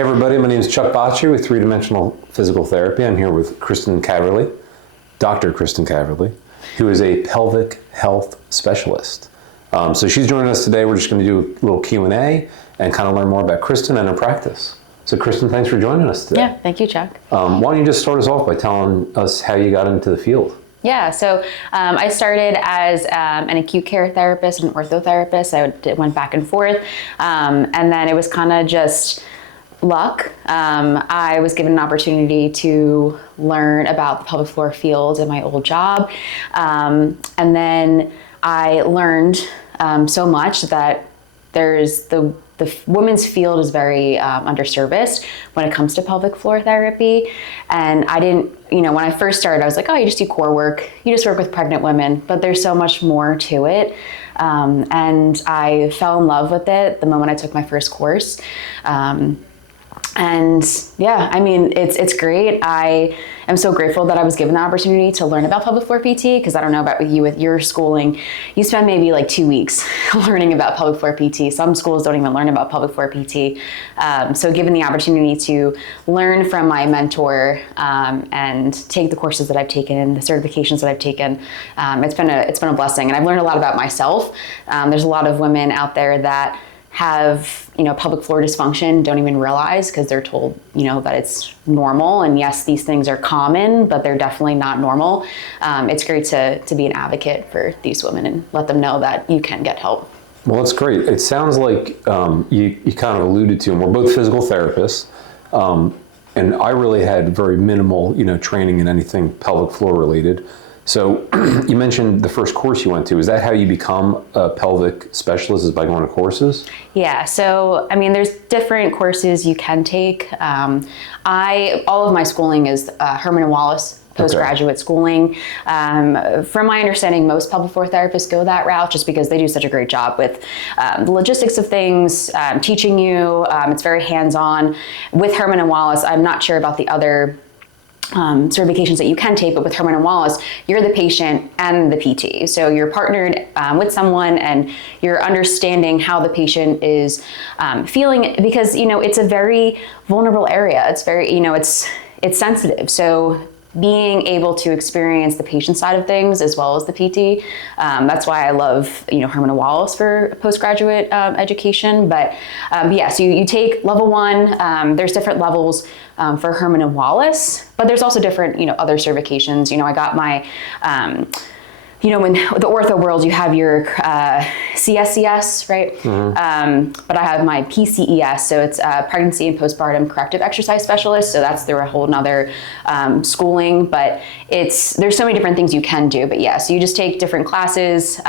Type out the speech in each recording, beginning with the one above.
Hey everybody, my name is Chuck Bocci with 3-Dimensional Physical Therapy. I'm here with Kristin Cavorley, Dr. Kristin Cavorley, who is a pelvic health specialist. So she's joining us today. We're just going to do a little Q&A and kind of learn more about Kristin and her practice. So Kristin, thanks for joining us today. Yeah, thank you, Chuck. Why don't you just start us off by telling us how you got into the field? Yeah, so I started as an acute care therapist and orthotherapist. I went back and forth, and then it was kind of just luck. I was given an opportunity to learn about the pelvic floor field in my old job, and then I learned so much that there's the women's field is very underserviced when it comes to pelvic floor therapy. And I didn't, when I first started, I was like, oh, you just do core work. You just work with pregnant women, but there's so much more to it. And I fell in love with it the moment I took my first course. And yeah, I mean, it's great. I am so grateful that I was given the opportunity to learn about pelvic floor PT, because I don't know about you with your schooling, you spend maybe like 2 weeks learning about pelvic floor PT. Some schools don't even learn about pelvic floor PT. So given the opportunity to learn from my mentor and take the courses that I've taken, the certifications that I've taken, it's been a blessing. And I've learned a lot about myself. There's a lot of women out there that have pelvic floor dysfunction, don't even realize, because they're told that it's normal, and yes, these things are common, but they're definitely not normal. It's great to be an advocate for these women and let them know that you can get help. Well, that's great. It sounds like you kind of alluded to, and we're both physical therapists, and I really had very minimal training in anything pelvic floor related. So you mentioned the first course you went to. Is that how you become a pelvic specialist, is by going to courses? Yeah, so I mean, there's different courses you can take. All of my schooling is Herman and Wallace postgraduate schooling. From my understanding, most pelvic floor therapists go that route just because they do such a great job with the logistics of things, teaching you. It's very hands-on. With Herman and Wallace, I'm not sure about the other certifications that you can take, but with Herman and Wallace, you're the patient and the PT. So you're partnered with someone and you're understanding how the patient is feeling, because it's a very vulnerable area. It's very, it's sensitive. So being able to experience the patient side of things as well as the PT, that's why I love Herman and Wallace for postgraduate education. But yeah, so you take level 1. There's different levels for Herman and Wallace, but there's also different other certifications. I got my when the ortho world, you have your CSCS, right? Mm-hmm. But I have my PCES, so it's Pregnancy and Postpartum Corrective Exercise Specialist. So that's through a whole nother schooling, but there's so many different things you can do. But yeah, so you just take different classes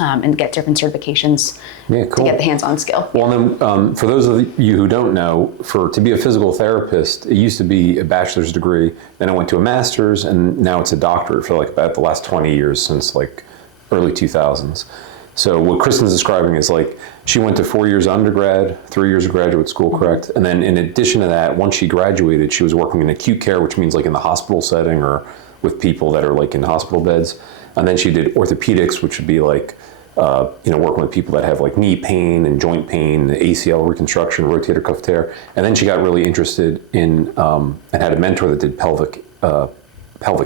and get different certifications to get the hands-on skill. Well, then for those of you who don't know, to be a physical therapist, it used to be a bachelor's degree, then I went to a master's, and now it's a doctorate for like about the last 20 years, since like early 2000s. So what Kristin's describing is like she went to 4 years undergrad, 3 years of graduate school, correct? And then in addition to that, once she graduated, she was working in acute care, which means like in the hospital setting or with people that are like in hospital beds. And then she did orthopedics, which would be like, working with people that have like knee pain and joint pain, ACL reconstruction, rotator cuff tear. And then she got really interested in, and had a mentor that did pelvic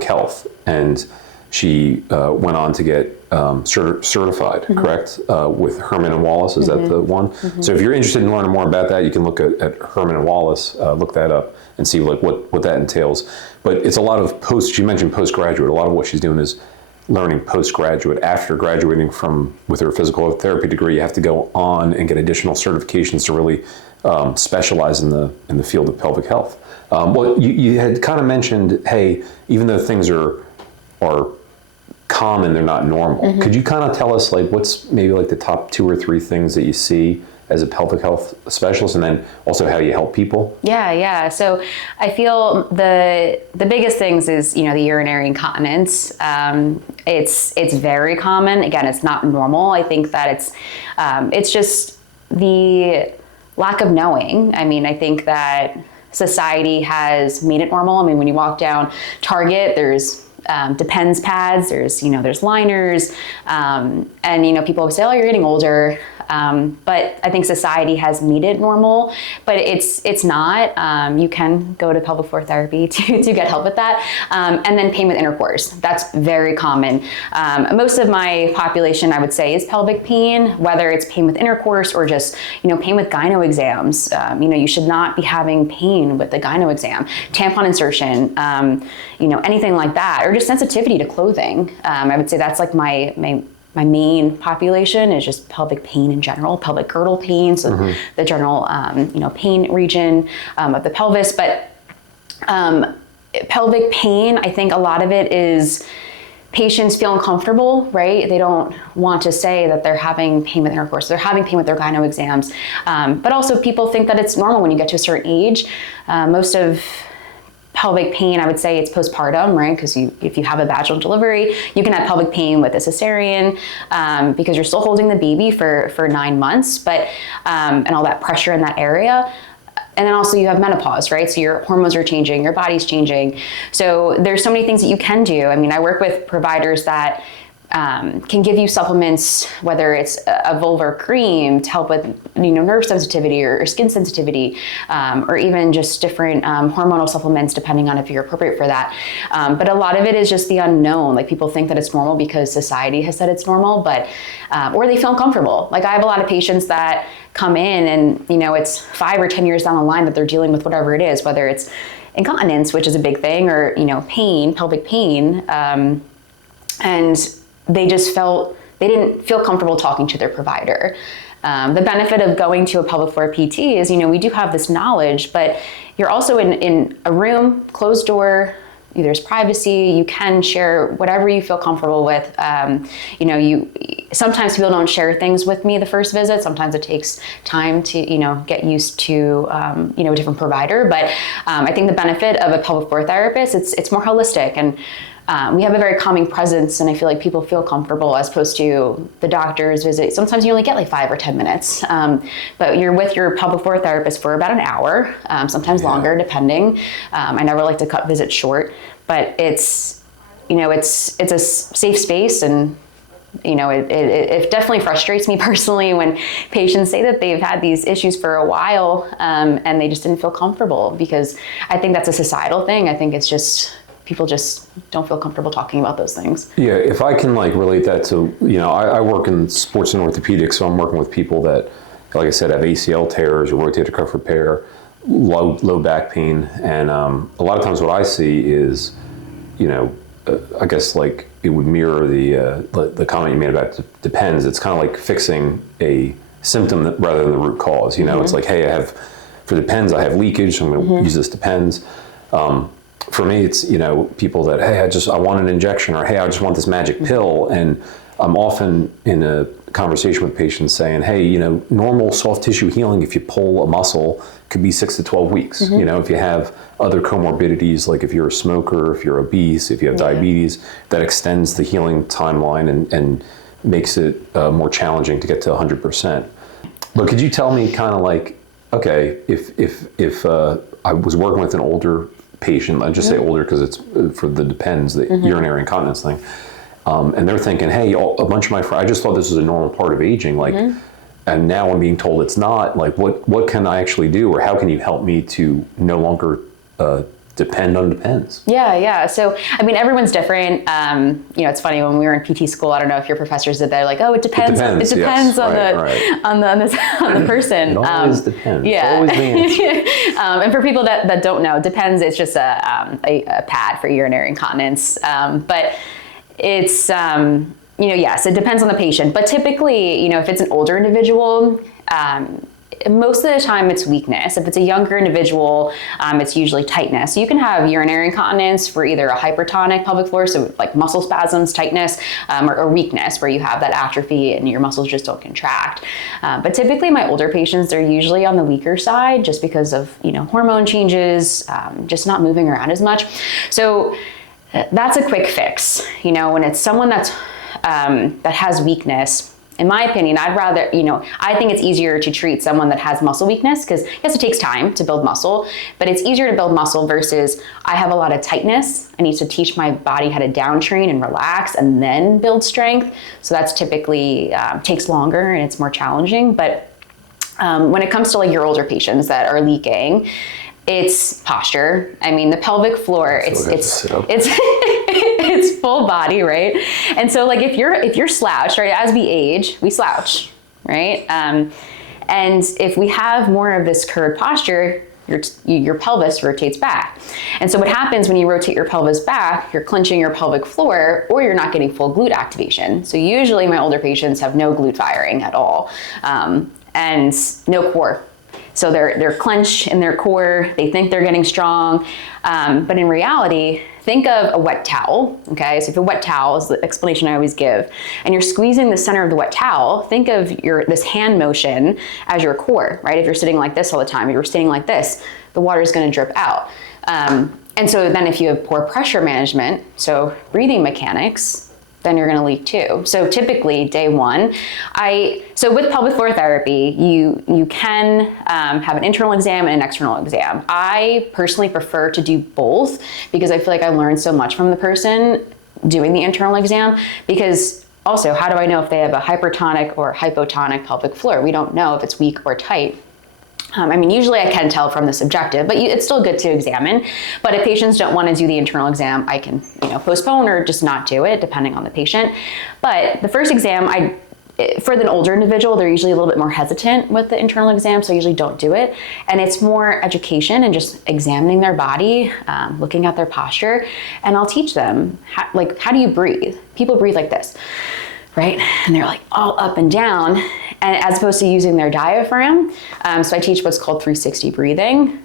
health. And she went on to get certified, mm-hmm. correct? With Herman and Wallace, is mm-hmm. that the one? Mm-hmm. So if you're interested in learning more about that, you can look at Herman and Wallace, look that up and see like what that entails. But it's a lot of she mentioned postgraduate. A lot of what she's doing is learning postgraduate. After graduating with her physical therapy degree, you have to go on and get additional certifications to really specialize in the field of pelvic health. Well, you had kind of mentioned, hey, even though things are common, they're not normal. Mm-hmm. Could you kind of tell us like what's maybe like the top 2 or 3 things that you see as a pelvic health specialist, and then also how you help people? Yeah. So I feel the biggest things is, the urinary incontinence. It's very common. Again, it's not normal. I think that it's just the lack of knowing. I mean, I think that society has made it normal. I mean, when you walk down Target, there's Depends pads, there's liners, and people always say, oh, you're getting older, But I think society has made it normal, but it's not. You can go to pelvic floor therapy to get help with that. And then pain with intercourse. That's very common. Most of my population, I would say, is pelvic pain, whether it's pain with intercourse or just, pain with gyno exams. You should not be having pain with the gyno exam, tampon insertion, anything like that, or just sensitivity to clothing. I would say that's like my main population is just pelvic pain in general, pelvic girdle pain, so the general, pain region of the pelvis. But pelvic pain, I think a lot of it is patients feel uncomfortable, right? They don't want to say that they're having pain with intercourse, they're having pain with their gyno exams. But also people think that it's normal when you get to a certain age. Most of pelvic pain, I would say it's postpartum, right? Because if you have a vaginal delivery, you can have pelvic pain with a cesarean because you're still holding the baby for 9 months, but and all that pressure in that area. And then also you have menopause, right? So your hormones are changing, your body's changing. So there's so many things that you can do. I mean, I work with providers that can give you supplements, whether it's a vulvar cream to help with nerve sensitivity or skin sensitivity, or even just different hormonal supplements depending on if you're appropriate for that. But a lot of it is just the unknown. Like people think that it's normal because society has said it's normal, but or they feel uncomfortable. Like I have a lot of patients that come in and it's 5 or 10 years down the line that they're dealing with whatever it is, whether it's incontinence, which is a big thing, or pain, pelvic pain, and they didn't feel comfortable talking to their provider. The benefit of going to a pelvic floor PT is, we do have this knowledge, but you're also in a room, closed door, there's privacy, you can share whatever you feel comfortable with. Sometimes people don't share things with me the first visit. Sometimes it takes time to, get used to, a different provider. But I think the benefit of a pelvic floor therapist, it's more holistic, and we have a very calming presence, and I feel like people feel comfortable as opposed to the doctor's visit. Sometimes you only get like 5 or 10 minutes, but you're with your pelvic floor therapist for about an hour, sometimes longer, depending. I never like to cut visits short, but it's a safe space, and it definitely frustrates me personally when patients say that they've had these issues for a while and they just didn't feel comfortable, because I think that's a societal thing. I think it's just people just don't feel comfortable talking about those things. Yeah, if I can relate that to, I work in sports and orthopedics, so I'm working with people that, like I said, have ACL tears or rotator cuff repair, low back pain, and a lot of times what I see is, I guess it would mirror the comment you made about depends. It's kind of like fixing a symptom rather than the root cause. It's like, hey, for depends, I have leakage, so I'm going to use this depends. For me, it's, people that, hey, I want an injection, or hey, I just want this magic pill. And I'm often in a conversation with patients saying, hey, normal soft tissue healing, if you pull a muscle, could be 6 to 12 weeks. If you have other comorbidities, like if you're a smoker, if you're obese, if you have diabetes, that extends the healing timeline and makes it more challenging to get to 100%. But could you tell me kind of okay, if I was working with an older patient, I just say older because it's for the depends, the urinary incontinence thing, and they're thinking, hey, a bunch of my friends, I just thought this was a normal part of aging, and now I'm being told it's not. What can I actually do, or how can you help me to no longer depend on depends? Yeah. So, everyone's different. It's funny, when we were in PT school, I don't know if your professors did that, oh, it depends. It depends on the person. It always depends. Yeah. It's always the answer. And for people that don't know, depends, it's just a pad for urinary incontinence. But it's, yes, it depends on the patient. But typically, if it's an older individual, most of the time it's weakness. If it's a younger individual, it's usually tightness. You can have urinary incontinence for either a hypertonic pelvic floor, so like muscle spasms, tightness, or weakness, where you have that atrophy and your muscles just don't contract. But typically my older patients, they're usually on the weaker side just because of, hormone changes, just not moving around as much. So that's a quick fix. When it's someone that has weakness, In my opinion, I'd rather, I think it's easier to treat someone that has muscle weakness because yes, it takes time to build muscle, but it's easier to build muscle versus I have a lot of tightness. I need to teach my body how to downtrain and relax and then build strength. So that's typically takes longer and it's more challenging. But when it comes to like your older patients that are leaking, it's posture. I mean, the pelvic floor, it's full body, right? And so like if you're slouched, right, as we age, we slouch, right? And if we have more of this curved posture, your pelvis rotates back. And so what happens when you rotate your pelvis back, you're clenching your pelvic floor or you're not getting full glute activation. So usually my older patients have no glute firing at all, and no core. So they're clenched in their core, they think they're getting strong, but in reality, think of a wet towel, okay? So if a wet towel is the explanation I always give, and you're squeezing the center of the wet towel, think of this hand motion as your core, right? If you're sitting like this all the time, if you're standing like this, the water is gonna drip out. And so then if you have poor pressure management, so breathing mechanics, then you're gonna leak too. So typically day one, so with pelvic floor therapy, you can have an internal exam and an external exam. I personally prefer to do both because I feel like I learned so much from the person doing the internal exam, because also, how do I know if they have a hypertonic or hypotonic pelvic floor? We don't know if it's weak or tight. I mean, usually I can tell from the subjective, but it's still good to examine. But if patients don't want to do the internal exam, I can, postpone or just not do it, depending on the patient. But the first exam, for an older individual, they're usually a little bit more hesitant with the internal exam, so I usually don't do it. And it's more education and just examining their body, looking at their posture, and I'll teach them, how do you breathe? People breathe like this, right? And they're like all up and down, and as opposed to using their diaphragm. So I teach what's called 360 breathing,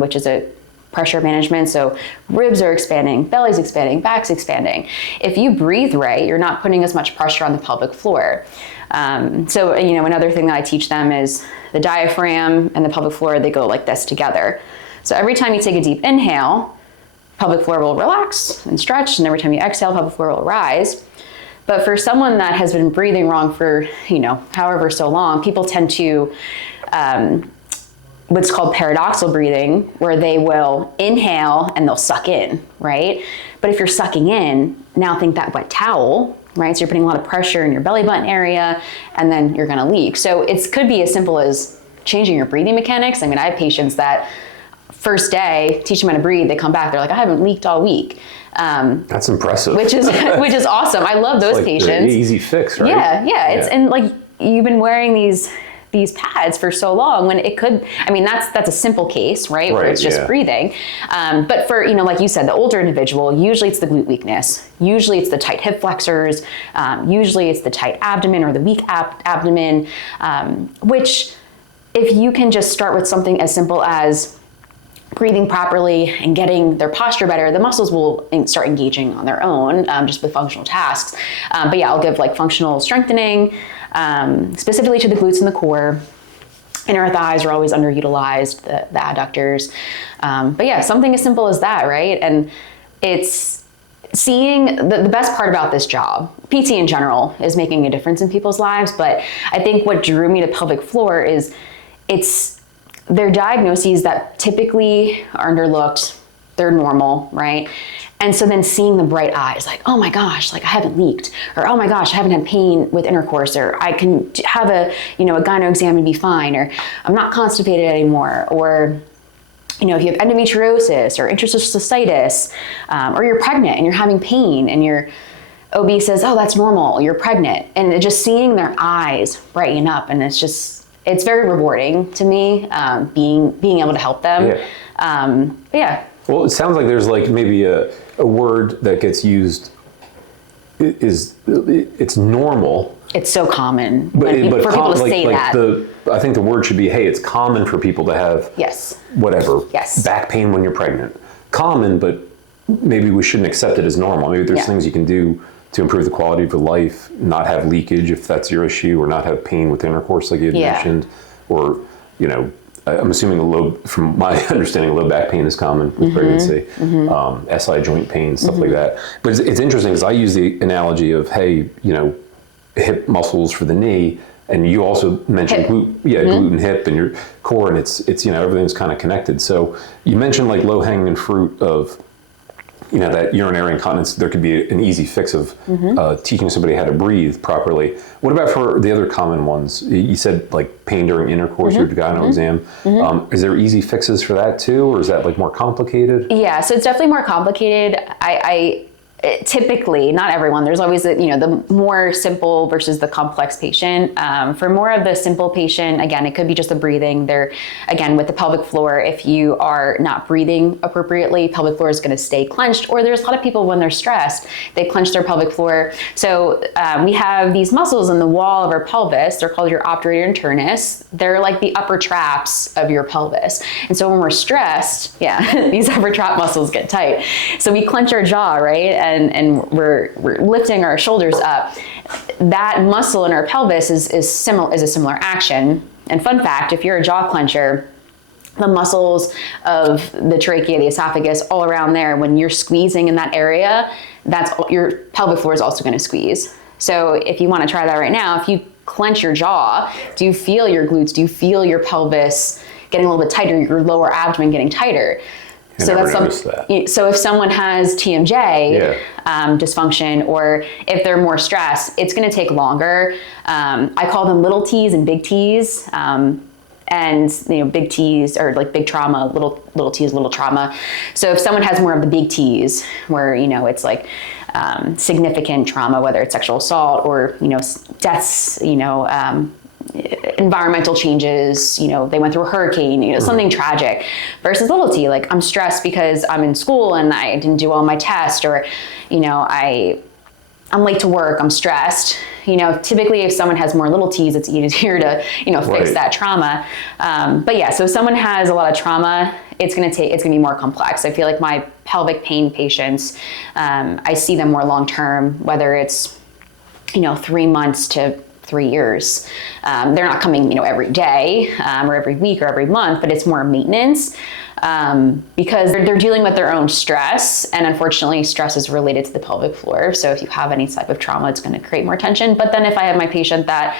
which is a pressure management. So ribs are expanding, belly's expanding, back's expanding. If you breathe right, you're not putting as much pressure on the pelvic floor. So another thing that I teach them is the diaphragm and the pelvic floor, they go like this together. So every time you take a deep inhale, pelvic floor will relax and stretch, and every time you exhale, pelvic floor will rise. But for someone that has been breathing wrong for, however so long, people tend to what's called paradoxal breathing, where they will inhale and they'll suck in, right? But if you're sucking in, now think that wet towel, right? So you're putting a lot of pressure in your belly button area, and then you're gonna leak. So it could be as simple as changing your breathing mechanics. I mean, I have patients that first day, teach them how to breathe, they come back, they're like, I haven't leaked all week. That's impressive. Which is awesome. I love those patients. The easy fix, right? Yeah. It's and like you've been wearing these pads for so long when it could. I mean, that's a simple case, right? Where it's just breathing. But for like you said, the older individual, usually it's the glute weakness. Usually it's the tight hip flexors. Usually it's the tight abdomen or the weak abdomen. Which, if you can just start with something as simple as breathing properly and getting their posture better, the muscles will start engaging on their own, just with functional tasks. But yeah, I'll give like functional strengthening, specifically to the glutes and the core. Inner thighs are always underutilized, the adductors. But yeah, something as simple as that, right? And it's seeing the best part about this job, PT in general, is making a difference in people's lives. But I think what drew me to pelvic floor is they're diagnoses that typically are underlooked, they're normal, right? And so then seeing the bright eyes, like, oh my gosh, like I haven't leaked, or oh my gosh, I haven't had pain with intercourse, or I can have a gyno exam and be fine, or I'm not constipated anymore, or if you have endometriosis or interstitial cystitis, or you're pregnant and you're having pain and your OB says, oh, that's normal, you're pregnant. And just seeing their eyes brighten up, and it's very rewarding to me, being able to help them. Yeah. Well, it sounds like there's like maybe a word that gets used it's normal. It's so common for people to say that. I think the word should be, hey, it's common for people to have whatever, back pain when you're pregnant. Common, but maybe we shouldn't accept it as normal. Maybe there's things you can do to improve the quality of your life, not have leakage if that's your issue, or not have pain with intercourse like you had mentioned, or, I'm assuming from my understanding, low back pain is common with pregnancy, SI joint pain, stuff like that. But it's interesting because I use the analogy of, hey, hip muscles for the knee. And you also mentioned Hip. glute and hip and your core, and it's everything's kind of connected. So you mentioned like low hanging fruit of, that urinary incontinence. There could be an easy fix of teaching somebody how to breathe properly. What about for the other common ones? You said like pain during intercourse or gyno exam. Is there easy fixes for that too, or is that like more complicated? Yeah, so it's definitely more complicated. Typically, not everyone, there's always the more simple versus the complex patient. For more of the simple patient, again, it could be just the breathing. They're, again, with the pelvic floor, if you are not breathing appropriately, pelvic floor is going to stay clenched. Or there's a lot of people when they're stressed, they clench their pelvic floor. So we have these muscles in the wall of our pelvis. They're called your obturator internus. They're like the upper traps of your pelvis. And so when we're stressed, these upper trap muscles get tight. So we clench our jaw, right? And we're lifting our shoulders up. That muscle in our pelvis is a similar action. And fun fact, if you're a jaw clencher, the muscles of the trachea, the esophagus, all around there, when you're squeezing in that area, your pelvic floor is also going to squeeze. So if you want to try that right now, if you clench your jaw, do you feel your glutes? Do you feel your pelvis getting a little bit tighter, your lower abdomen getting tighter? So if someone has TMJ dysfunction, or if they're more stressed, it's going to take longer. I call them little T's and big T's. And big T's are like big trauma, little T is little trauma. So if someone has more of the big T's, where it's like significant trauma, whether it's sexual assault or deaths, environmental changes, they went through a hurricane, something tragic, versus little T, like I'm stressed because I'm in school and I didn't do well on my test, or I'm late to work, I'm stressed. Typically if someone has more little T's, it's easier to, fix that trauma. So if someone has a lot of trauma, it's going to be more complex. I feel like my pelvic pain patients, I see them more long-term, whether it's, 3 months to 3 years. They're not coming, every day or every week or every month, but it's more maintenance. Because they're dealing with their own stress, and unfortunately stress is related to the pelvic floor. So if you have any type of trauma, it's going to create more tension. But then if I have my patient that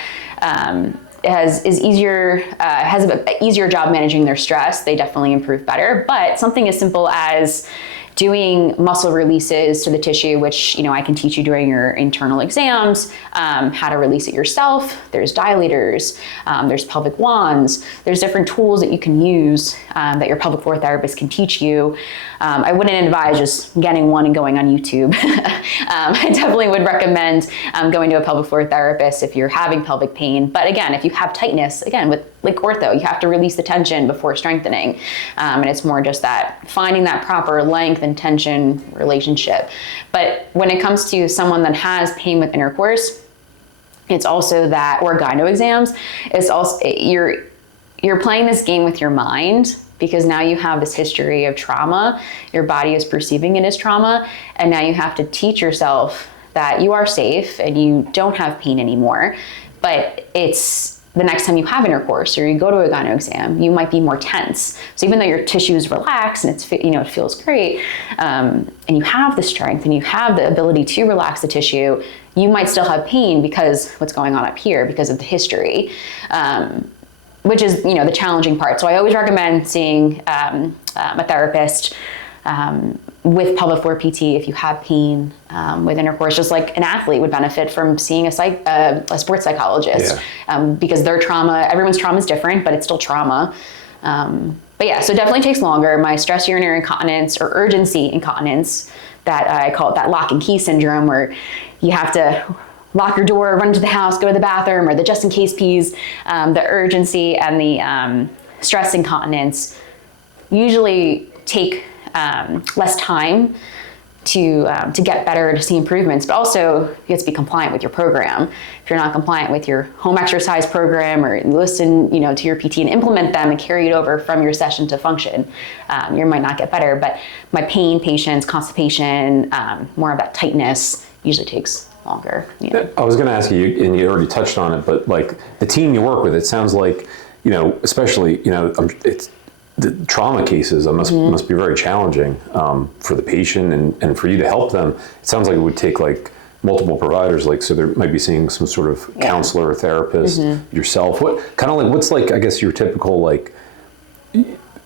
has an easier job managing their stress, they definitely improve better. But something as simple as doing muscle releases to the tissue, which I can teach you during your internal exams, how to release it yourself. There's dilators, there's pelvic wands, there's different tools that you can use that your pelvic floor therapist can teach you. I wouldn't advise just getting one and going on YouTube. I definitely would recommend going to a pelvic floor therapist if you're having pelvic pain. But again, if you have tightness, again, with like ortho, you have to release the tension before strengthening. And it's more just that finding that proper length and tension relationship. But when it comes to someone that has pain with intercourse, it's also that, or gyno exams, it's also, you're playing this game with your mind, because now you have this history of trauma, your body is perceiving it as trauma, and now you have to teach yourself that you are safe and you don't have pain anymore. But it's the next time you have intercourse or you go to a gyno exam, you might be more tense. So even though your tissue is relaxed and it feels great, and you have the strength and you have the ability to relax the tissue, you might still have pain because what's going on up here because of the history. Which is, the challenging part. So I always recommend seeing a therapist with pelvic floor PT if you have pain with intercourse, just like an athlete would benefit from seeing a sports psychologist, because their trauma, everyone's trauma is different, but it's still trauma. So it definitely takes longer. My stress urinary incontinence or urgency incontinence, that I call it that lock and key syndrome, where you have to lock your door, run to the house, go to the bathroom, or the just in case pees, the urgency and the stress incontinence usually take less time to get better, to see improvements, but also you have to be compliant with your program. If you're not compliant with your home exercise program, or listen, to your PT and implement them and carry it over from your session to function, you might not get better. But my pain patients, constipation, more of that tightness usually takes longer. I was going to ask you, and you already touched on it, but like the team you work with, it sounds like, especially, it's the trauma cases must be very challenging for the patient and for you to help them. It sounds like it would take like multiple providers, like, so there might be seeing some sort of counselor or therapist, yourself. What kind of like, what's like, I guess your typical like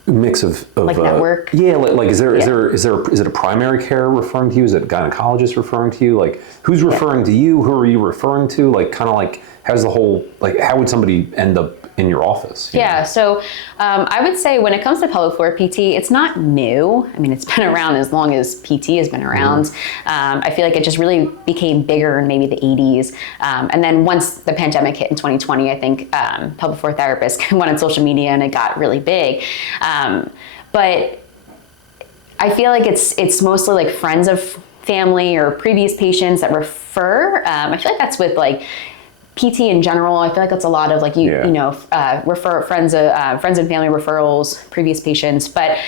mix of like network? Yeah, like is it a primary care referring to you? Is it a gynecologist referring to you? Like, who's referring to you? Who are you referring to? Like, kind of like, how's the whole, like, how would somebody end up in your office? Yeah, so I would say when it comes to pelvic floor PT, it's not new. I mean, it's been around as long as PT has been around. I feel like it just really became bigger in maybe the 80s. And then once the pandemic hit in 2020, I think pelvic floor therapists went on social media and it got really big. But I feel like it's mostly like friends of family or previous patients that refer. I feel like that's with like PT in general. I feel like it's a lot of like refer friends and family referrals, previous patients. But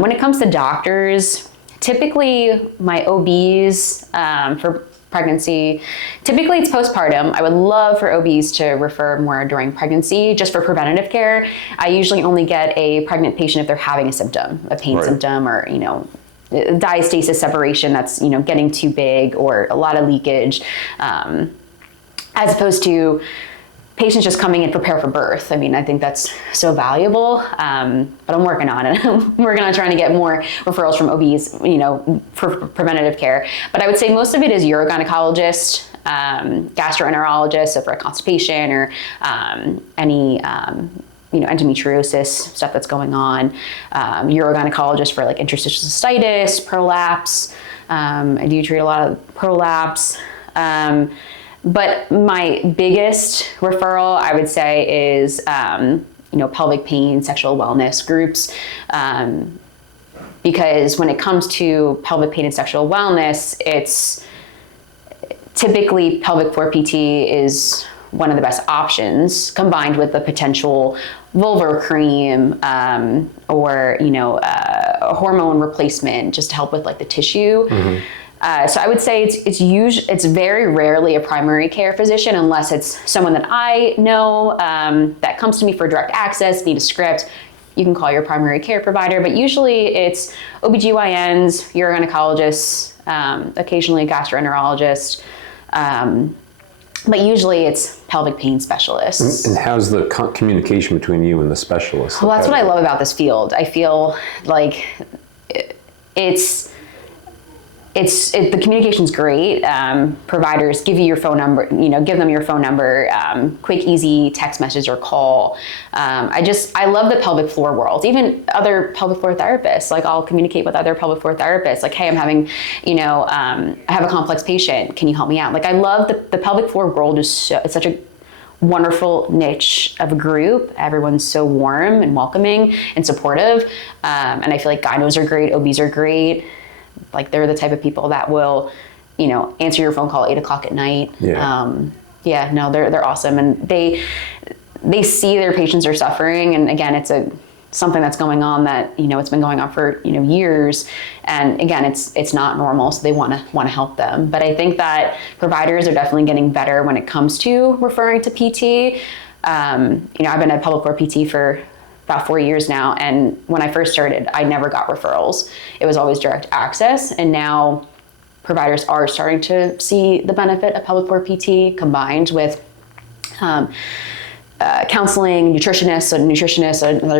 when it comes to doctors, typically my OBs for pregnancy, typically it's postpartum. I would love for OBs to refer more during pregnancy, just for preventative care. I usually only get a pregnant patient if they're having a symptom, a pain symptom, or diastasis separation that's getting too big, or a lot of leakage. As opposed to patients just coming in prepare for birth. I mean, I think that's so valuable, but I'm working on it. I'm working on trying to get more referrals from OBs, for preventative care. But I would say most of it is urogynecologist, gastroenterologist, so for constipation or any endometriosis stuff that's going on, urogynecologist for like interstitial cystitis, prolapse. I do treat a lot of prolapse. But my biggest referral, I would say, is pelvic pain, sexual wellness groups, because when it comes to pelvic pain and sexual wellness, it's typically pelvic floor PT is one of the best options, combined with the potential vulvar cream or a hormone replacement, just to help with like the tissue. So I would say it's very rarely a primary care physician, unless it's someone that I know that comes to me for direct access, need a script. You can call your primary care provider, but usually it's OBGYNs, urogynecologists, occasionally a gastroenterologist, but usually it's pelvic pain specialists. And how's the communication between you and the specialist? Well, that's what I love about this field. I feel like the communication's great. Providers give you your phone number, give them your phone number, quick, easy text message or call. I love the pelvic floor world. Even other pelvic floor therapists, like I'll communicate with other pelvic floor therapists, like, hey, I'm having, I have a complex patient. Can you help me out? Like, I love the pelvic floor world it's such a wonderful niche of a group. Everyone's so warm and welcoming and supportive. And I feel like gynos are great, OBs are great. Like, they're the type of people that will, answer your phone call at 8:00 at night. They're awesome. And they see their patients are suffering. And again, it's something that's going on that, it's been going on for, years. And again, it's not normal. So they want to help them. But I think that providers are definitely getting better when it comes to referring to PT. I've been a pelvic floor PT for about 4 years now. And when I first started, I never got referrals. It was always direct access. And now providers are starting to see the benefit of pelvic floor PT combined with counseling, nutritionists and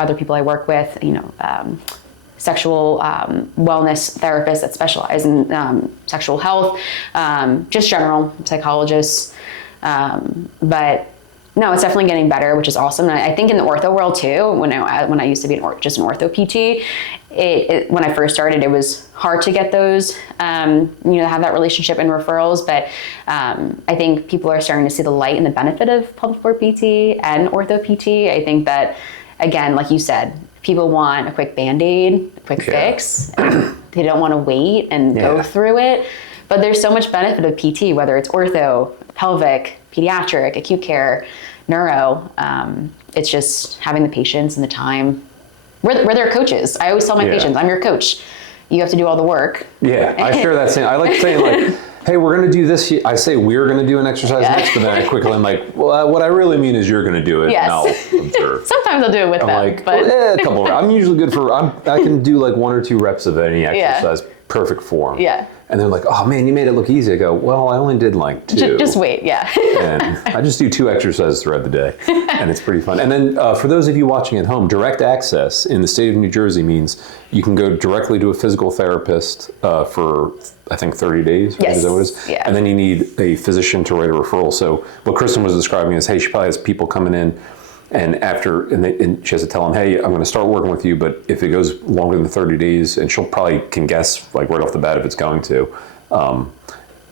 other people I work with, sexual wellness therapists that specialize in sexual health, just general psychologists. But no, it's definitely getting better, which is awesome. And I think in the ortho world too, when I used to be just an ortho PT, when I first started, it was hard to get those, have that relationship and referrals. But I think people are starting to see the light and the benefit of pelvic floor PT and ortho PT. I think that, again, like you said, people want a quick Band-Aid, a quick fix. They don't want to wait and go through it. But there's so much benefit of PT, whether it's ortho, pelvic, pediatric, acute care, neuro. It's just having the patience and the time. We're their coaches. I always tell my patients, I'm your coach. You have to do all the work. Yeah, I share that same. I like saying like, hey, we're going to do this. I say we're going to do an exercise next, but then I quickly I'm like, well, what I really mean is you're going to do it, and I'll observe. Sometimes I'll do it with them. Like, but a couple. I'm usually good for. I can do like 1 or 2 reps of any exercise perfect form. Yeah. And they're like, oh man, you made it look easy. I go, well, I only did like 2. Just wait, yeah. And I just do 2 exercises throughout the day, and it's pretty fun. And then for those of you watching at home, direct access in the state of New Jersey means you can go directly to a physical therapist for, I think, 30 days. Right? Yes. Is that what it is? Yeah. And then you need a physician to write a referral. So what Kristin was describing is, hey, she probably has people coming in, and and she has to tell them, hey, I'm going to start working with you, but if it goes longer than 30 days, and she'll probably can guess like right off the bat if it's going to,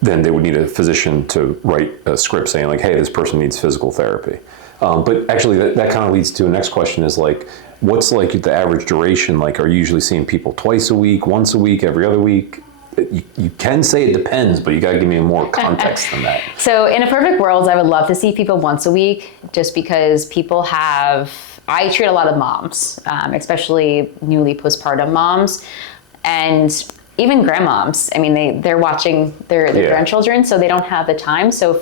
then they would need a physician to write a script saying like, hey, this person needs physical therapy. But actually that kind of leads to the next question is like, what's like the average duration? Like, are you usually seeing people twice a week, once a week, every other week? You can say it depends, but you got to give me more context than that. So in a perfect world, I would love to see people once a week, just because people I treat a lot of moms, especially newly postpartum moms, and even grandmoms. I mean, they're watching their grandchildren, so they don't have the time. So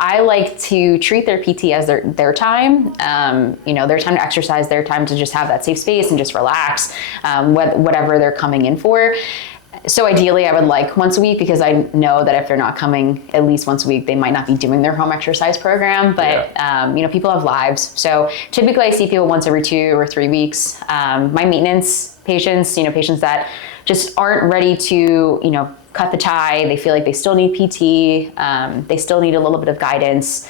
I like to treat their PT as their time, their time to exercise, their time to just have that safe space and just relax, whatever they're coming in for. So ideally I would like once a week, because I know that if they're not coming at least once a week, they might not be doing their home exercise program, but people have lives. So typically I see people once every 2 or 3 weeks. My maintenance patients, patients that just aren't ready to, cut the tie. They feel like they still need PT. They still need a little bit of guidance.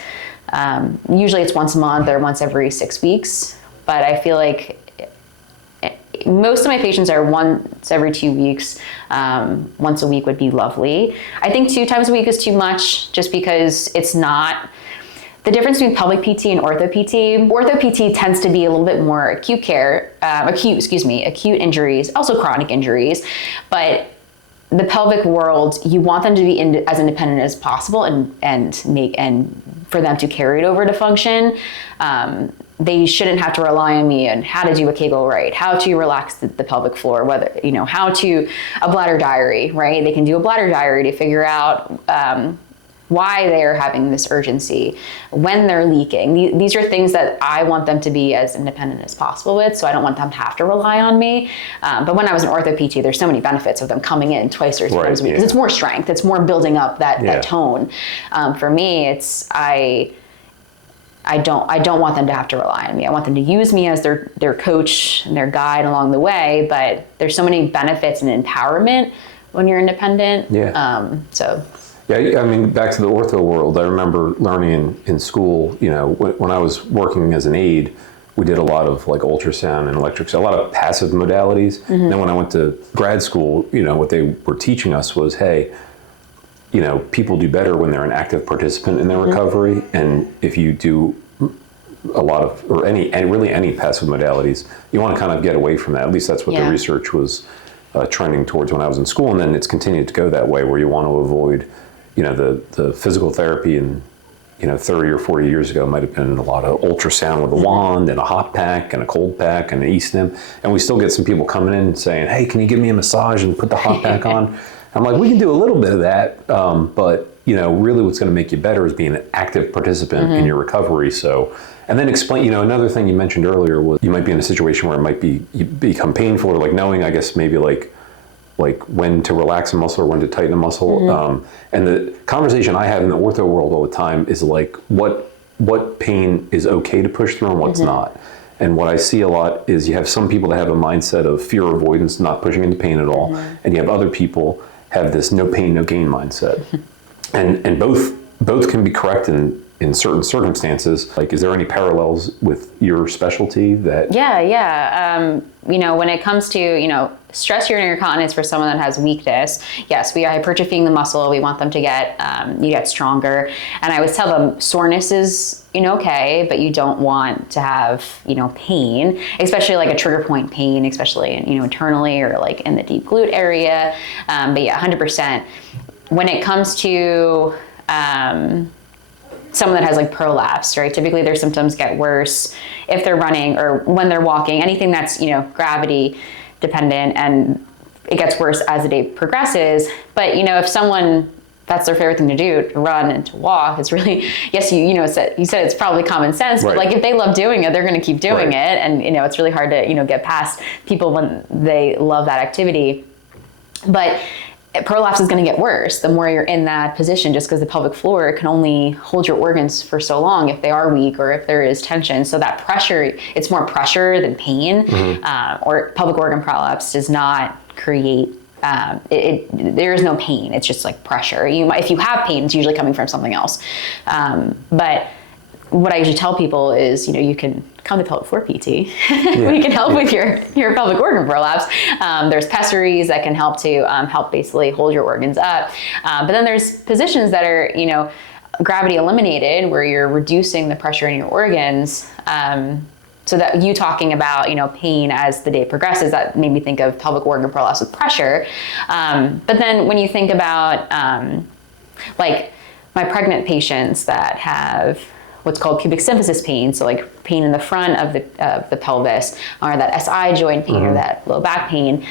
Usually it's once a month or once every 6 weeks, but I feel like most of my patients are once every 2 weeks. Once a week would be lovely. I think 2 times a week is too much, just because it's not the difference between pelvic PT and ortho PT. Ortho PT tends to be a little bit more acute injuries, also chronic injuries, but the pelvic world, you want them to be as independent as possible and for them to carry it over to function. They shouldn't have to rely on me on how to do a Kegel right, how to relax the pelvic floor, how to a bladder diary, right? They can do a bladder diary to figure out why they're having this urgency, when they're leaking. These are things that I want them to be as independent as possible with, so I don't want them to have to rely on me. But when I was an ortho PT, there's so many benefits of them coming in twice or 3 times a week, because it's more strength, it's more building up that tone. For me, I don't want them to have to rely on me. I want them to use me as their coach and their guide along the way, but there's so many benefits and empowerment when you're independent. Yeah, I mean, back to the ortho world, I remember learning in school, when I was working as an aide, we did a lot of like ultrasound and electrics, a lot of passive modalities. Mm-hmm. And then when I went to grad school, what they were teaching us was, hey, people do better when they're an active participant in their recovery. And if you do a lot of, or any passive modalities, you want to kind of get away from that. At least that's what the research was trending towards when I was in school. And then it's continued to go that way, where you want to avoid, the physical therapy and, 30 or 40 years ago might have been a lot of ultrasound with a wand and a hot pack and a cold pack and an e-stim. And we still get some people coming in and saying, hey, can you give me a massage and put the hot pack on? I'm like, we can do a little bit of that, but really what's going to make you better is being an active participant in your recovery. So, and then explain, another thing you mentioned earlier was you might be in a situation where it might become painful, or like knowing, I guess, maybe like when to relax a muscle or when to tighten a muscle. And the conversation I have in the ortho world all the time is like, what pain is okay to push through and what's not. And what I see a lot is you have some people that have a mindset of fear avoidance, not pushing into pain at all. And you have other people have this no pain, no gain mindset. And both can be correct in certain circumstances. Like, is there any parallels with your specialty that? Yeah. When it comes to, stress urinary incontinence for someone that has weakness, yes, we are hypertrophying the muscle. We want them to get stronger. And I always tell them soreness is, okay, but you don't want to have, pain, especially like a trigger point pain, especially, internally or like in the deep glute area. But yeah, 100%. When it comes to, someone that has like prolapse, right? Typically their symptoms get worse if they're running or when they're walking, anything that's, gravity dependent, and it gets worse as the day progresses. But, if someone, that's their favorite thing to do, to run and to walk, it's really, yes, you said it's probably common sense, but like if they love doing it, they're going to keep doing it. And, it's really hard to, get past people when they love that activity. But prolapse is going to get worse the more you're in that position, just because the pelvic floor can only hold your organs for so long if they are weak or if there is tension. So that pressure, it's more pressure than pain. Or pelvic organ prolapse does not create, there is no pain. It's just like pressure. If you have pain, it's usually coming from something else. But what I usually tell people is, you can come to pelvic floor PT. We can help with your pelvic organ prolapse. There's pessaries that can help to help basically hold your organs up. But then there's positions that are, gravity eliminated, where you're reducing the pressure in your organs. So that you talking about, pain as the day progresses, that made me think of pelvic organ prolapse with pressure. But then when you think about like my pregnant patients that have what's called pubic symphysis pain, so like pain in the front of the pelvis, or that SI joint pain, or that low back pain,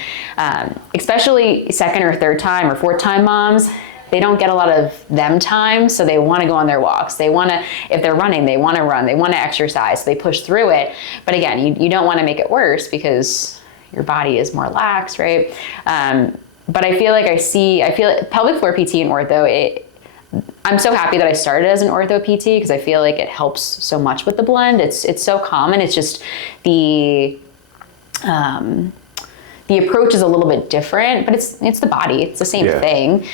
especially second or third time or fourth time moms, they don't get a lot of them time, so they want to go on their walks. They want to, if they're running, they want to run, they want to exercise, so they push through it. But again, you don't want to make it worse because your body is more lax, right? But I feel like pelvic floor PT and ortho, I'm so happy that I started as an ortho PT, because I feel like it helps so much with the blend. It's so common. It's just the approach is a little bit different, but it's the body. It's the same thing.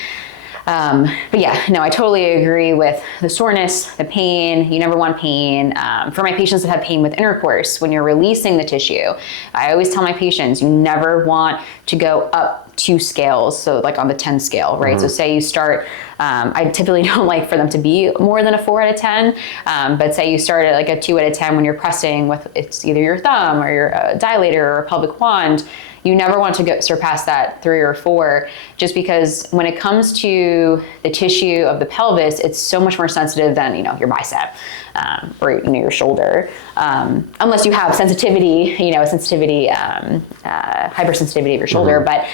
But yeah, no, I totally agree with the soreness, the pain. You never want pain. For my patients that have pain with intercourse, when you're releasing the tissue, I always tell my patients, you never want to go up 2 scales. So like on the 10 scale, right? So say you start, I typically don't like for them to be more than a 4 out of 10. But say you start at like a 2 out of 10 when you're pressing with, it's either your thumb or your dilator or a pelvic wand. You never want to surpass that 3 or 4, just because when it comes to the tissue of the pelvis, it's so much more sensitive than, your bicep or your shoulder. Unless you have sensitivity, hypersensitivity of your shoulder. But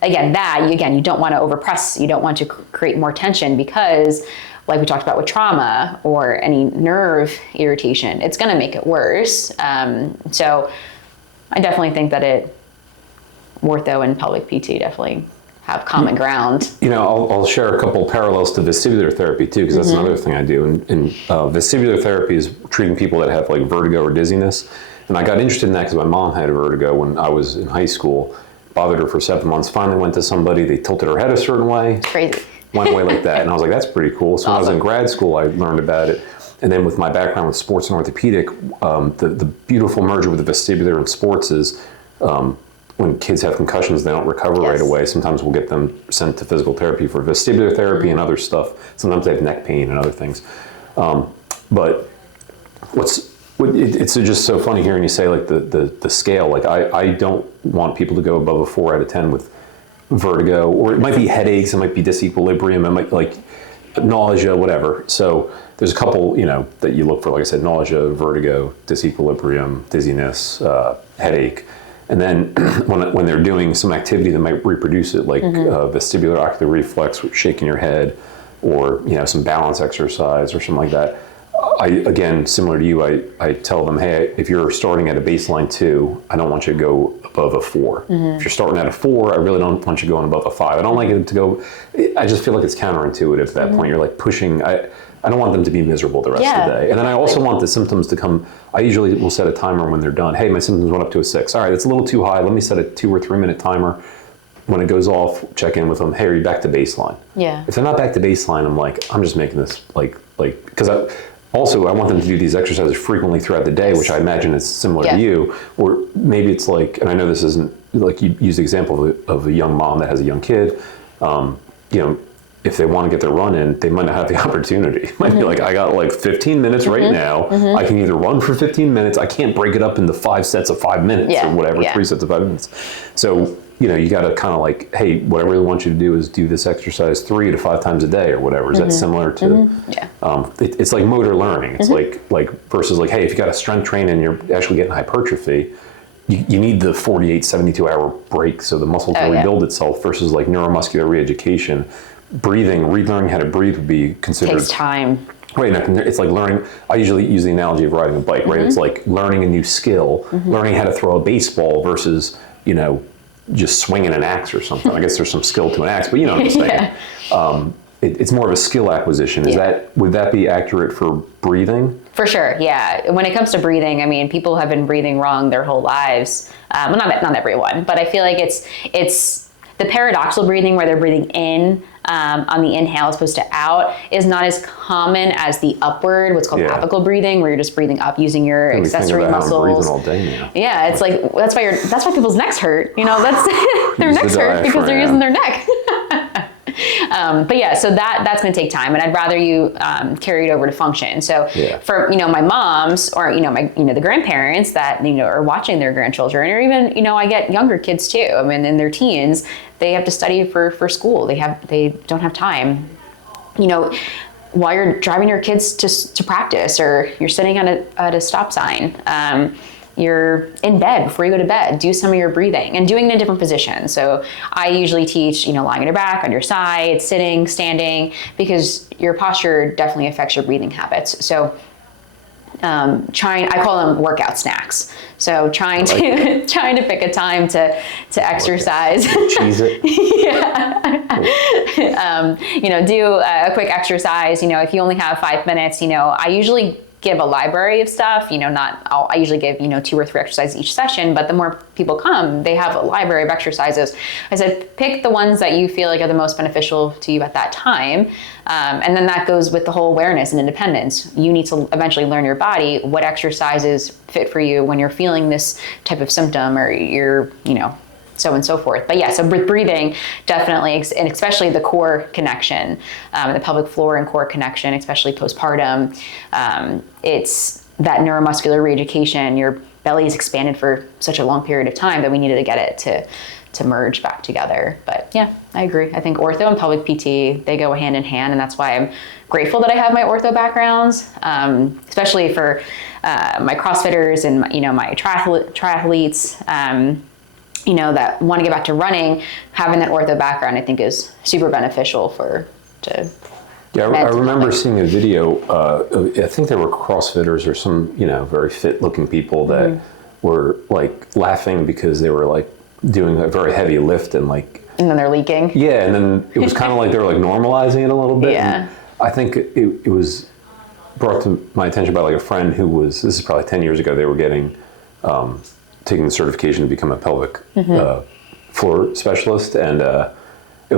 again, you don't want to overpress. You don't want to create more tension, because like we talked about with trauma or any nerve irritation, it's going to make it worse. So I definitely think that ortho and pelvic PT definitely have common ground. I'll share a couple parallels to vestibular therapy too, because that's another thing I do. And vestibular therapy is treating people that have like vertigo or dizziness. And I got interested in that because my mom had vertigo when I was in high school. Bothered her for 7 months. Finally went to somebody. They tilted her head a certain way. Crazy. Went away like that. And I was like, that's pretty cool. So when I was in grad school, I learned about it. And then with my background with sports and orthopedic, the beautiful merger with the vestibular and sports is when kids have concussions, they don't recover right away. Sometimes we'll get them sent to physical therapy for vestibular therapy and other stuff. Sometimes they have neck pain and other things. But it's just so funny hearing you say like the scale. Like I don't want people to go above a 4 out of 10 with vertigo, or it might be headaches, it might be disequilibrium, it might like nausea, whatever. So there's a couple, that you look for, like I said, nausea, vertigo, disequilibrium, dizziness, headache. And then when they're doing some activity that might reproduce it, like vestibular ocular reflex, shaking your head, or some balance exercise or something like that, again, similar to you, I tell them, hey, if you're starting at a baseline 2, I don't want you to go above a 4. If you're starting at a 4, I really don't want you going above a 5. I don't like it to go, I just feel like it's counterintuitive at that point. You're like pushing, I don't want them to be miserable the rest of the day. And then I also want the symptoms to come, I usually will set a timer when they're done. Hey, my symptoms went up to a 6. All right, that's a little too high. Let me set a 2 or 3 minute timer. When it goes off, check in with them. Hey, are you back to baseline? Yeah. If they're not back to baseline, I'm like, I'm just making this because I want them to do these exercises frequently throughout the day, which I imagine is similar to you. Or maybe it's like, and I know this isn't, like you used the example of a young mom that has a young kid, if they want to get their run in, they might not have the opportunity. It might be like, I got like 15 minutes right now. I can either run for 15 minutes. I can't break it up into 5 sets of 5 minutes or whatever, 3 sets of 5 minutes. So, you got to kind of like, hey, what I really want you to do is do this exercise 3 to 5 times a day or whatever. Is that similar to, it's like motor learning. It's like versus like, hey, if you got a strength train and you're actually getting hypertrophy, you need the 48, 72 hour break so the muscle can rebuild itself, versus like neuromuscular reeducation. Relearning how to breathe would be considered. Takes time. Right, it's like learning, I usually use the analogy of riding a bike, right? It's like learning a new skill, learning how to throw a baseball versus, just swinging an axe or something. I guess there's some skill to an axe, but you know what I'm saying. Yeah. It's more of a skill acquisition. Would that be accurate for breathing? For sure, yeah. When it comes to breathing, I mean, people have been breathing wrong their whole lives. Well, not everyone, but I feel like it's the paradoxical breathing where they're breathing in on the inhale as opposed to out is not as common as the upward, what's called apical breathing, where you're just breathing up using your accessory muscles. I'm breathing all day now. Yeah, it's like that's why people's necks hurt. You know, that's their necks hurt because they're using their neck. But yeah, so that's going to take time, and I'd rather you carry it over to function. So for my moms or the grandparents that are watching their grandchildren, or even I get younger kids too. I mean, in their teens, they have to study for school. They don't have time. While you're driving your kids to practice, or you're sitting at a stop sign. You're in bed before you go to bed, do some of your breathing and doing it in different positions. So I usually teach, lying on your back, on your side, sitting, standing, because your posture definitely affects your breathing habits. So I call them workout snacks. So trying to pick a time to exercise. Cheese it. Do a quick exercise. If you only have 5 minutes, I usually give a library of stuff, I usually give, 2 or 3 exercises each session, but the more people come, they have a library of exercises. I said, pick the ones that you feel like are the most beneficial to you at that time. And then that goes with the whole awareness and independence. You need to eventually learn your body, what exercises fit for you when you're feeling this type of symptom, or you're, so on and so forth. But yeah, so with breathing, definitely, and especially the core connection, the pelvic floor and core connection, especially postpartum, it's that neuromuscular reeducation. Your belly is expanded for such a long period of time that we needed to get it to merge back together. But yeah, I agree. I think ortho and pelvic PT, they go hand in hand, and that's why I'm grateful that I have my ortho backgrounds, especially for my CrossFitters and my triathletes. That want to get back to running, having that ortho background, I think, is super beneficial Yeah, I remember seeing a video. I think they were CrossFitters or some, very fit-looking people that were like laughing because they were like doing a very heavy lift and then they're leaking. Yeah, and then it was kind of like they were like normalizing it a little bit. Yeah. And I think it was brought to my attention by like a friend who was. This is probably 10 years ago. They were getting. Taking the certification to become a pelvic floor specialist, and it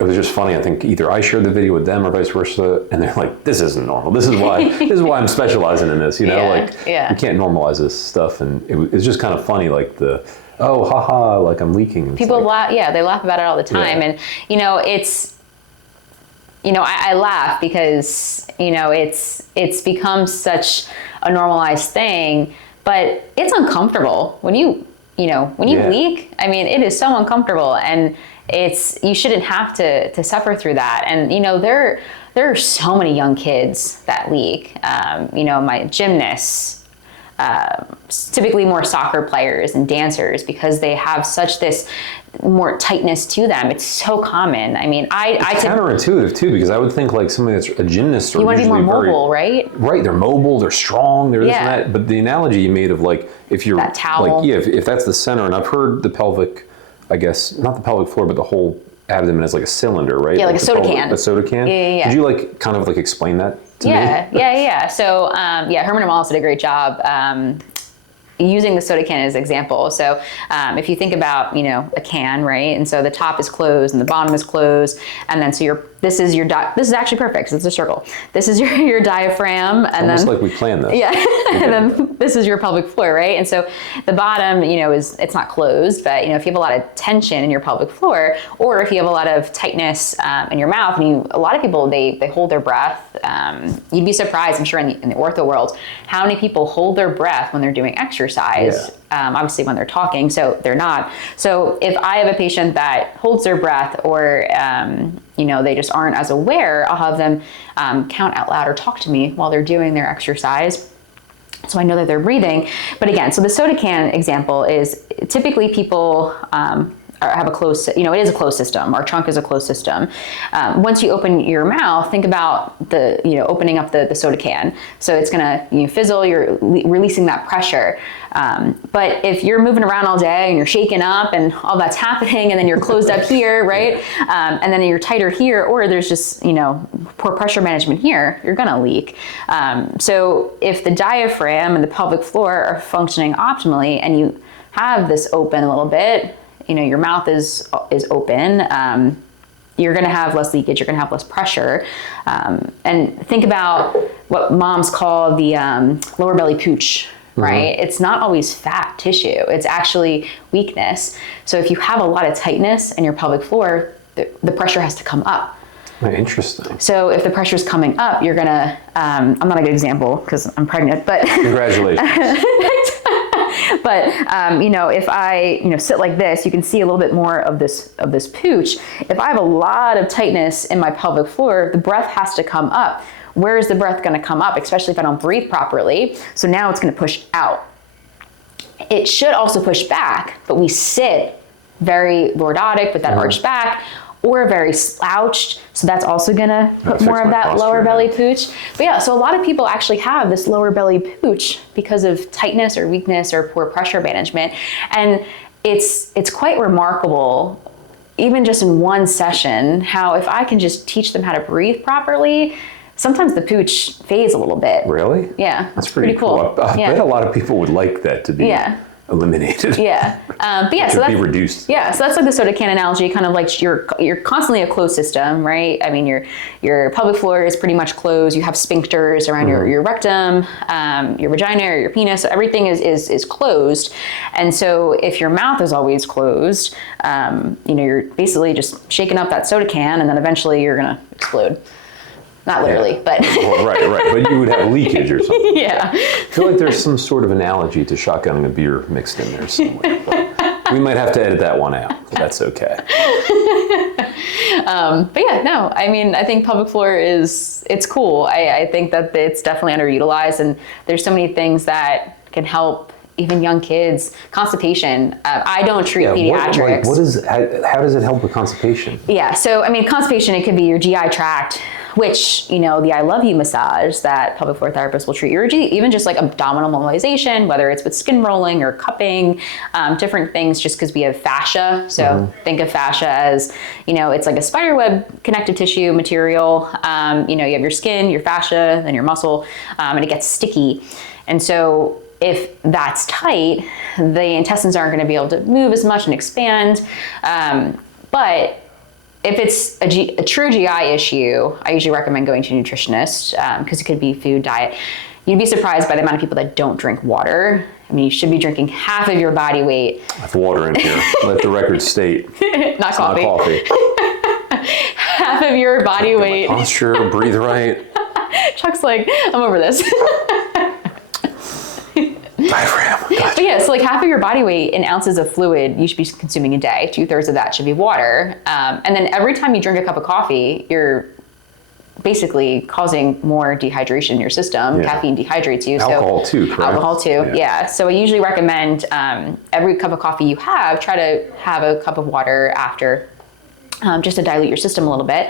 was just funny. I think either I shared the video with them or vice versa, and they're like, "This isn't normal. This is why I'm specializing in this." You can't normalize this stuff, and it's just kind of funny, like haha, like I'm leaking. People laugh. Yeah, they laugh about it all the time, and it's. I laugh because it's become such a normalized thing. But it's uncomfortable when you leak. I mean, it is so uncomfortable, and you shouldn't have to suffer through that. And there are so many young kids that leak. My gymnasts, typically more soccer players and dancers, because they have such this more tightness to them. It's so common. I mean, it's counterintuitive too, because I would think like somebody that's a gymnast or you want to be more mobile, right? Right, they're mobile, they're strong, they're this and that. But the analogy you made of like if you're that towel, if that's the center, and I've heard the pelvic, I guess not the pelvic floor, but the whole abdomen is like a cylinder, right? Yeah, like a soda can. A soda can. Yeah. Could you kind of explain that to me? Yeah. So Herman and Wallace did a great job. Using the soda can as an example. So if you think about, a can, right? And so the top is closed and the bottom is closed. And then this is actually perfect. It's a circle. This is your diaphragm. It's almost like we planned this. Yeah. And then this is your pelvic floor, right? And so the bottom, it's not closed, but if you have a lot of tension in your pelvic floor, or if you have a lot of tightness in your mouth, and a lot of people, they hold their breath. You'd be surprised, I'm sure in the ortho world, how many people hold their breath when they're doing exercise. Obviously when they're talking, so they're not. So if I have a patient that holds their breath, or they just aren't as aware, I'll have them count out loud or talk to me while they're doing their exercise, so I know that they're breathing. But again, so the soda can example is typically people have a closed, it is a closed system. Our trunk is a closed system. Once you open your mouth, think about opening up the soda can. So it's gonna fizzle, you're releasing that pressure. But if you're moving around all day and you're shaking up and all that's happening, and then you're closed up here, right? And then you're tighter here, or there's just, poor pressure management here, you're gonna leak. So if the diaphragm and the pelvic floor are functioning optimally and you have this open a little bit, your mouth is open, you're going to have less leakage, you're going to have less pressure. And think about what moms call the lower belly pooch, right? Mm-hmm. It's not always fat tissue, it's actually weakness. So if you have a lot of tightness in your pelvic floor, the pressure has to come up. Interesting. So if the pressure is coming up, you're going to, I'm not a good example because I'm pregnant, but. Congratulations. But, if I, sit like this, you can see a little bit more of this pooch. If I have a lot of tightness in my pelvic floor, the breath has to come up. Where is the breath going to come up, especially if I don't breathe properly? So now it's going to push out. It should also push back, but we sit very lordotic with that arched back, or very slouched. So that's also gonna put more of that posture, lower belly pooch. But yeah, so a lot of people actually have this lower belly pooch because of tightness or weakness or poor pressure management. And it's quite remarkable, even just in one session, how if I can just teach them how to breathe properly, sometimes the pooch fades a little bit. Really? Yeah. That's pretty cool. I bet a lot of people would like that to be eliminated. Yeah. But yeah, so that's be reduced. Yeah. So that's like the soda can analogy, kind of like you're constantly a closed system, right? I mean, your pelvic floor is pretty much closed. You have sphincters around your rectum, your vagina or your penis. So everything is closed. And so if your mouth is always closed, you're basically just shaking up that soda can, and then eventually you're going to explode. Not literally, but. Well, right. But you would have leakage or something. Yeah. I feel like there's some sort of analogy to shotgunning a beer mixed in there somewhere. But we might have to edit that one out, but that's okay. But yeah, no, I mean, I think pelvic floor it's cool. I think that it's definitely underutilized, and there's so many things that can help even young kids. Constipation. I don't treat pediatrics. How does it help with constipation? Yeah, so I mean, constipation, it could be your GI tract, which, the I love you massage that pelvic floor therapists will treat you, or even just like abdominal mobilization, whether it's with skin rolling or cupping, different things, just because we have fascia. So think of fascia as, it's like a spider web connective tissue material. You have your skin, your fascia, then your muscle, and it gets sticky. And so if that's tight, the intestines aren't going to be able to move as much and expand. But if it's a true GI issue, I usually recommend going to a nutritionist, because it could be food, diet. You'd be surprised by the amount of people that don't drink water. I mean, you should be drinking half of your body weight. I have water in here. Let the record state. Not coffee. Half of your body weight. Posture, breathe right. Chuck's like, I'm over this. Diaphragm. Gotcha. But yeah, so like half of your body weight in ounces of fluid you should be consuming a day. 2/3 of that should be water. And then every time you drink a cup of coffee, you're basically causing more dehydration in your system. Yeah. Caffeine dehydrates you. Alcohol too, correct? Alcohol too, yeah. So I usually recommend every cup of coffee you have, try to have a cup of water after, just to dilute your system a little bit,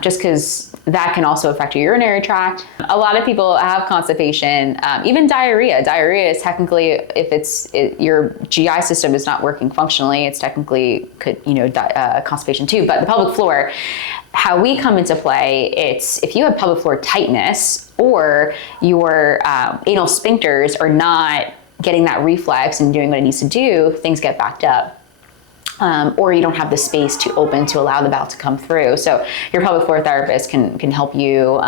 just because that can also affect your urinary tract. A lot of people have constipation, even diarrhea. Diarrhea is technically, if your GI system is not working functionally, it's technically constipation too. But the pelvic floor, how we come into play, it's if you have pelvic floor tightness or your anal sphincters are not getting that reflex and doing what it needs to do, things get backed up. Or you don't have the space to open to allow the bowel to come through. So your pelvic floor therapist can help you,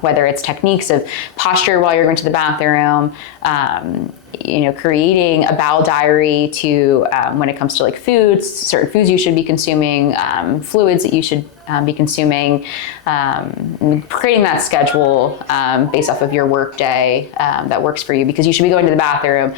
whether it's techniques of posture while you're going to the bathroom, creating a bowel diary to when it comes to like foods, certain foods you should be consuming, fluids that you should be consuming, creating that schedule based off of your work day that works for you, because you should be going to the bathroom.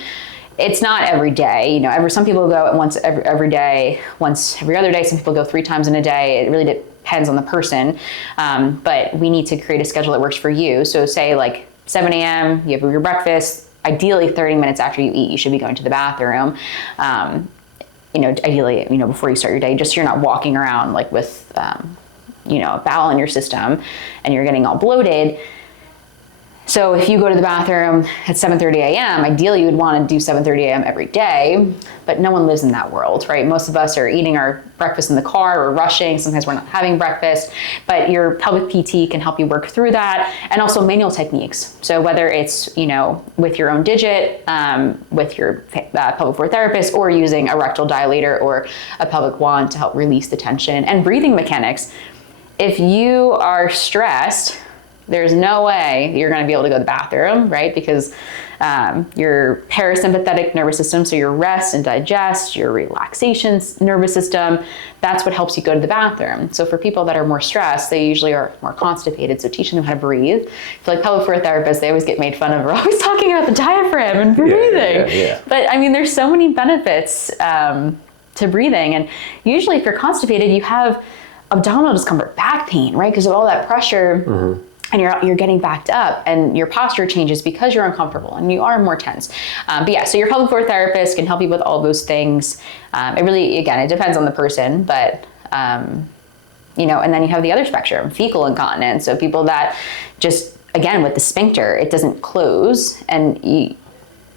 It's not every day, some people go once every day, once every other day. Some people go 3 times in a day. It really depends on the person. But we need to create a schedule that works for you. So say like 7 a.m., you have your breakfast, ideally 30 minutes after you eat, you should be going to the bathroom. Ideally, before you start your day, just so you're not walking around like with, a bowel in your system and you're getting all bloated. So if you go to the bathroom at 7:30 a.m., ideally you would want to do 7:30 a.m. every day, but no one lives in that world, right? Most of us are eating our breakfast in the car, we're rushing, sometimes we're not having breakfast, but your pelvic PT can help you work through that, and also manual techniques. So whether it's, with your own digit, with your pelvic floor therapist, or using a rectal dilator or a pelvic wand to help release the tension, and breathing mechanics. If you are stressed, there's no way you're going to be able to go to the bathroom, right? Because your parasympathetic nervous system, so your rest and digest, your relaxation nervous system, that's what helps you go to the bathroom. So for people that are more stressed, they usually are more constipated. So teaching them how to breathe. I feel like pelvic floor therapists, they always get made fun of. We're always talking about the diaphragm and breathing. Yeah. But I mean, there's so many benefits to breathing. And usually if you're constipated, you have abdominal discomfort, back pain, right? Because of all that pressure. And you're getting backed up, and your posture changes because you're uncomfortable and you are more tense. But yeah, so your pelvic floor therapist can help you with all those things. It really, again, it depends on the person, but and then you have the other spectrum, fecal incontinence. So people that just, again, with the sphincter, it doesn't close, and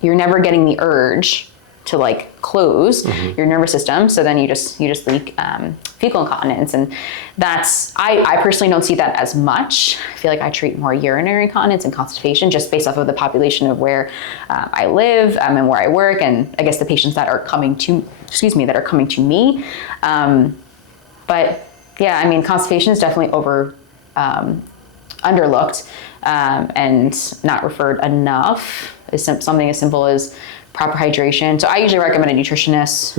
you're never getting the urge to close your nervous system. So then you just leak fecal incontinence. And that's, I personally don't see that as much. I feel like I treat more urinary incontinence and constipation just based off of the population of where I live and where I work. And I guess the patients that are coming to me. But yeah, I mean, constipation is definitely underlooked and not referred enough. It's something as simple as proper hydration. So I usually recommend a nutritionist.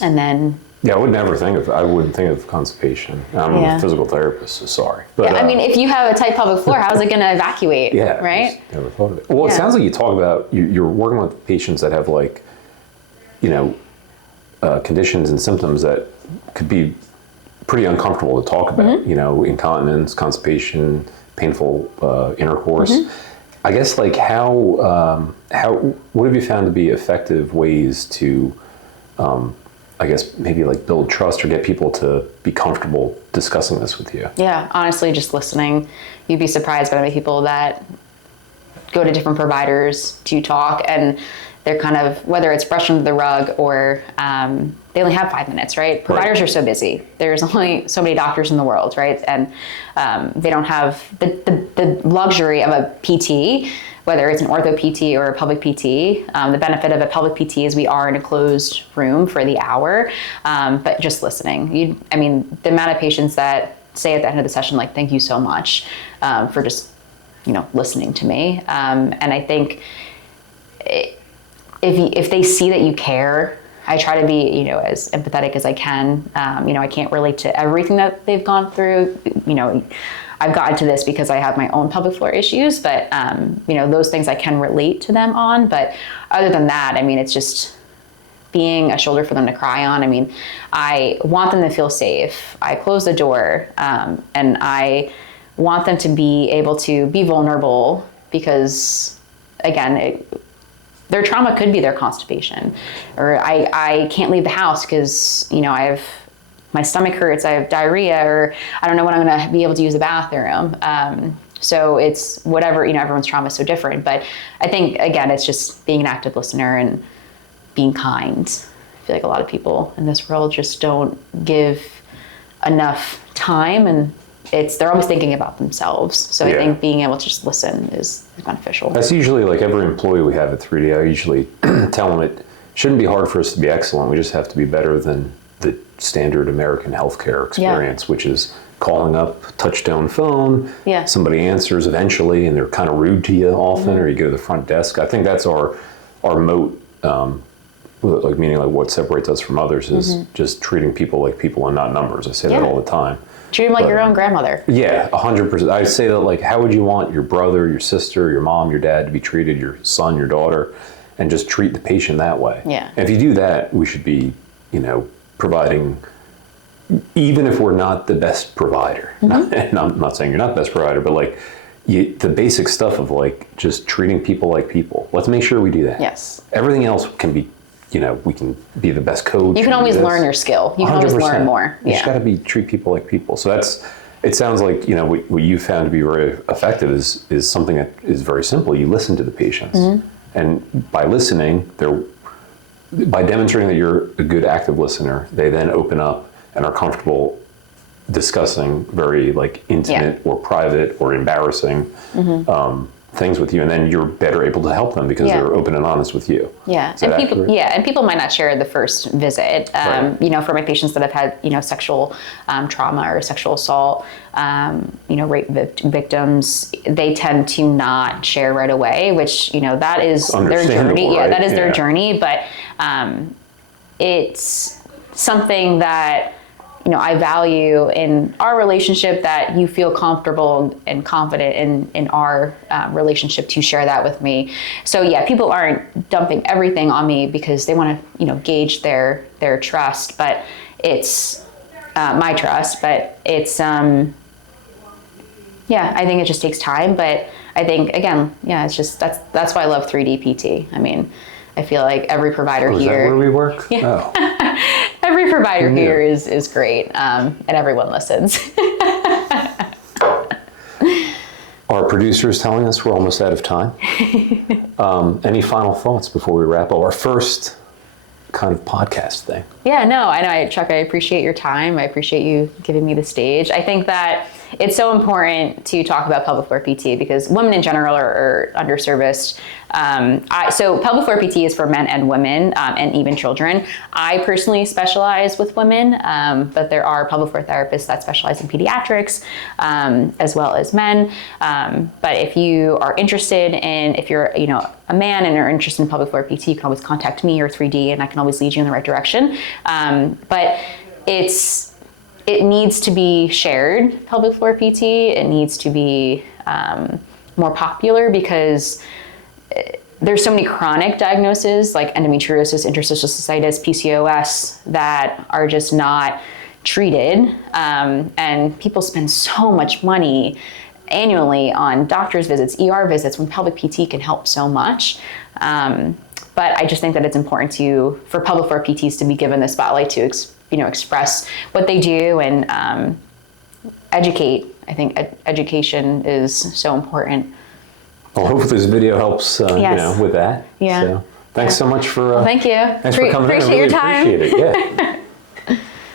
And then... Yeah, I wouldn't think of constipation. I'm a physical therapist, so sorry. But, I mean, if you have a tight pelvic floor, how's it going to evacuate, right? Never thought of it. Well, it sounds like you talk about, you're working with patients that have conditions and symptoms that could be pretty uncomfortable to talk about, incontinence, constipation, painful intercourse. I guess how what have you found to be effective ways to, I guess maybe build trust or get people to be comfortable discussing this with you? Yeah, honestly, just listening. You'd be surprised by the people that go to different providers to talk, and they're kind of, whether it's brushed under the rug or they only have 5 minutes, right? Providers are so busy. There's only so many doctors in the world, right? And they don't have the luxury of a PT, whether it's an ortho PT or a pelvic PT. The benefit of a pelvic PT is we are in a closed room for the hour, but just listening. The amount of patients that say at the end of the session, thank you so much for just, listening to me. And I think if they see that you care, I try to be, as empathetic as I can. I can't relate to everything that they've gone through. I've gotten to this because I have my own pelvic floor issues, but, those things I can relate to them on. But other than that, it's just being a shoulder for them to cry on. I want them to feel safe. I close the door, and I want them to be able to be vulnerable because, again, their trauma could be their constipation, or I can't leave the house because, my stomach hurts, I have diarrhea, or I don't know when I'm going to be able to use the bathroom. So it's whatever, everyone's trauma is so different. But I think, again, it's just being an active listener and being kind. I feel like a lot of people in this world just don't give enough time, and they're always thinking about themselves. So I think being able to just listen is beneficial. That's usually every employee we have at 3D. I usually tell them it shouldn't be hard for us to be excellent. We just have to be better than the standard American healthcare experience, which is calling up touch-tone phone. Somebody answers eventually, and they're kind of rude to you often, or you go to the front desk. I think that's our moat. Meaning what separates us from others is just treating people like people and not numbers. I say that all the time. Treat them like your own grandmother. Yeah, 100%. I say that how would you want your brother, your sister, your mom, your dad to be treated, your son, your daughter, and just treat the patient that way. And if you do that, we should be, providing, even if we're not the best provider. And I'm not saying you're not the best provider, but the basic stuff of just treating people like people. Let's make sure we do that. Yes. Everything else can be, we can be the best coach. You can always learn your skill. You can always learn more. You just got to treat people like people. So it sounds like, you know, what you found to be very effective is something that is very simple. You listen to the patients, and by listening, by demonstrating that you're a good active listener, they then open up and are comfortable discussing very like intimate or private or embarrassing things with you, and then you're better able to help them because they're open and honest with you. Yeah, and people might not share the first visit. You know, for my patients that have had, you know, sexual trauma or sexual assault, you know, rape victims, they tend to not share right away, which, you know, that is their journey. Yeah, that is their journey, but it's something that, you know, I value in our relationship, that you feel comfortable and confident in our relationship to share that with me. So yeah, people aren't dumping everything on me because they want to, you know, gauge their trust, but it's my trust, but it's, yeah, I think it just takes time, but I think, again, yeah, it's just, that's why I love 3D PT. I mean, I feel like every provider here. Is that where we work? Yeah. Oh. Every provider here is great, and everyone listens. Our producer is telling us we're almost out of time. Any final thoughts before we wrap up our first kind of podcast thing? Yeah, no, I know, Chuck, I appreciate your time. I appreciate you giving me the stage. I think that it's so important to talk about pelvic floor PT because women in general are underserviced. So pelvic floor PT is for men and women, and even children. I personally specialize with women, but there are pelvic floor therapists that specialize in pediatrics, as well as men. But if you are interested in, if you're, you know, a man and are interested in pelvic floor PT, you can always contact me or 3D, and I can always lead you in the right direction. But it needs to be shared, pelvic floor PT. It needs to be more popular because there's so many chronic diagnoses like endometriosis, interstitial cystitis, PCOS that are just not treated. And people spend so much money annually on doctor's visits, ER visits, when pelvic PT can help so much. But I just think that it's important for pelvic floor PTs to be given the spotlight to express what they do and educate. I think education is so important. Well, hopefully this video helps you know, with that. Yeah. So thanks so much for thank you. Thanks for coming in. I really Appreciate your time. Appreciate it. Yeah.